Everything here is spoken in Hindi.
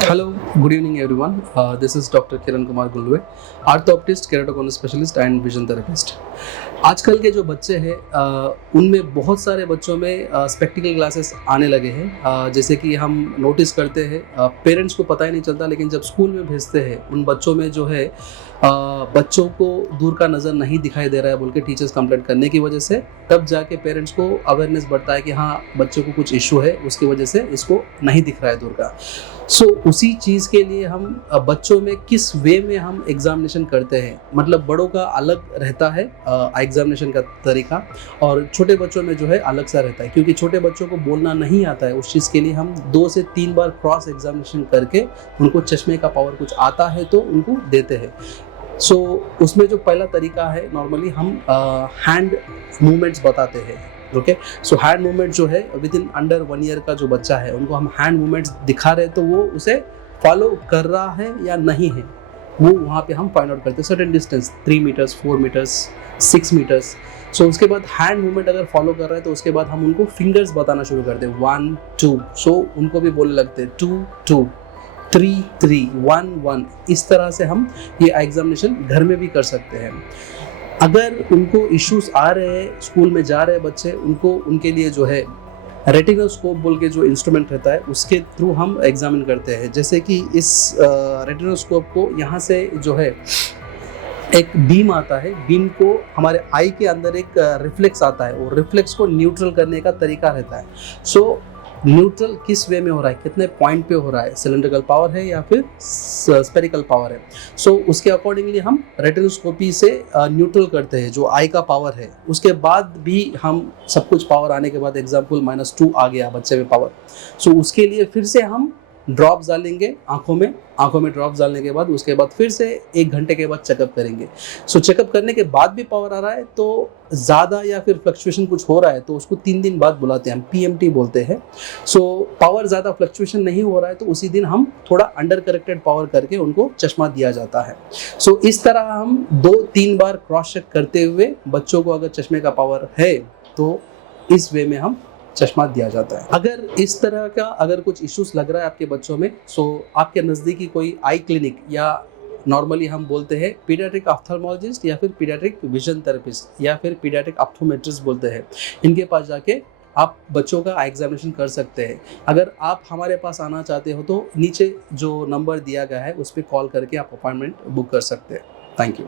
Hello, good evening everyone. This is Dr. Kiran Kumar Gulwe, orthoptist, keratoconus specialist and vision therapist. आजकल के जो बच्चे हैं उनमें बहुत सारे बच्चों में स्पेक्टिकल ग्लासेस आने लगे हैं। जैसे कि हम नोटिस करते हैं पेरेंट्स को पता ही नहीं चलता, लेकिन जब स्कूल में भेजते हैं उन बच्चों में जो है बच्चों को दूर का नज़र नहीं दिखाई दे रहा है बोल के टीचर्स कंप्लेंट करने की वजह से तब जाके पेरेंट्स को अवेयरनेस बढ़ता है कि हाँ बच्चों को कुछ इशू है, उसकी वजह से इसको नहीं दिख रहा है दूर का। सो उसी चीज़ के लिए हम बच्चों में किस वे में हम एग्जामिनेशन करते हैं, मतलब बड़ों का अलग रहता है एग्जामिनेशन का तरीका और छोटे बच्चों में जो है अलग सा रहता है, क्योंकि छोटे बच्चों को बोलना नहीं आता है। उस चीज़ के लिए हम 2 से 3 बार क्रॉस एग्जामिनेशन करके उनको चश्मे का पावर कुछ आता है तो उनको देते हैं। सो उसमें जो पहला तरीका है नॉर्मली हम हैंड मूवमेंट्स बताते हैं। ओके, सो हैंड मूवमेंट जो है विद इन अंडर 1 ईयर का जो बच्चा है उनको हम हैंड मूवमेंट्स दिखा रहे हैं तो वो उसे फॉलो कर रहा है या नहीं है वो वहाँ पे हम फाइंड आउट करते हैं। Certain distance 3 meters, 4 meters, 6 meters. So उसके बाद हैंड मूवमेंट अगर फॉलो कर रहे हैं तो उसके बाद हम उनको फिंगर्स बताना शुरू करते हैं 1 2। सो उनको भी बोलने लगते हैं 2 2, 3 3, 1 1। इस तरह से हम ये एग्जामिनेशन घर में भी कर सकते हैं। अगर उनको इश्यूज आ रहे हैं, स्कूल में जा रहे हैं बच्चे, उनको उनके लिए जो है रेटिनोस्कोप बोल के जो इंस्ट्रूमेंट रहता है उसके थ्रू हम एग्जामिन करते हैं। जैसे कि इस रेटिनोस्कोप को यहाँ से जो है एक बीम आता है, बीम को हमारे आई के अंदर एक रिफ्लेक्स आता है और रिफ्लेक्स को न्यूट्रल करने का तरीका रहता है। सो न्यूट्रल किस वे में हो रहा है, कितने पॉइंट पे हो रहा है, सिलेंड्रिकल पावर है या फिर स्फेरिकल पावर है। सो उसके अकॉर्डिंगली हम रेटिनोस्कोपी से न्यूट्रल करते हैं जो आई का पावर है। उसके बाद भी हम सब कुछ पावर आने के बाद एग्जाम्पल -2 आ गया बच्चे में पावर, सो उसके लिए फिर से हम ड्रॉप्स डालेंगे आंखों में ड्रॉप्स डालने के बाद उसके बाद फिर से 1 घंटे के बाद चेकअप करेंगे। सो चेकअप करने के बाद भी पावर आ रहा है तो ज़्यादा या फिर फ्लक्चुएशन कुछ हो रहा है तो उसको 3 दिन बाद बुलाते हैं, हम PMT बोलते हैं। सो पावर ज़्यादा फ्लक्चुएशन नहीं हो रहा है तो उसी दिन हम थोड़ा अंडर करेक्टेड पावर करके उनको चश्मा दिया जाता है। सो इस तरह हम 2-3 बार क्रॉस चेक करते हुए बच्चों को अगर चश्मे का पावर है तो इस वे में हम चश्मा दिया जाता है। अगर इस तरह का अगर कुछ इश्यूज लग रहा है आपके बच्चों में, सो आपके नज़दीकी कोई आई क्लिनिक या नॉर्मली हम बोलते हैं पीडियाट्रिक ऑप्थेल्मोलॉजिस्ट या फिर पीडियाट्रिक विजन थेरेपिस्ट या फिर पीडियाट्रिक ऑप्टोमेट्रिस्ट बोलते हैं, इनके पास जाके आप बच्चों का एग्जामिनेशन कर सकते हैं। अगर आप हमारे पास आना चाहते हो तो नीचे जो नंबर दिया गया है उस पर कॉल करके आप अपॉइंटमेंट बुक कर सकते हैं। Thank you.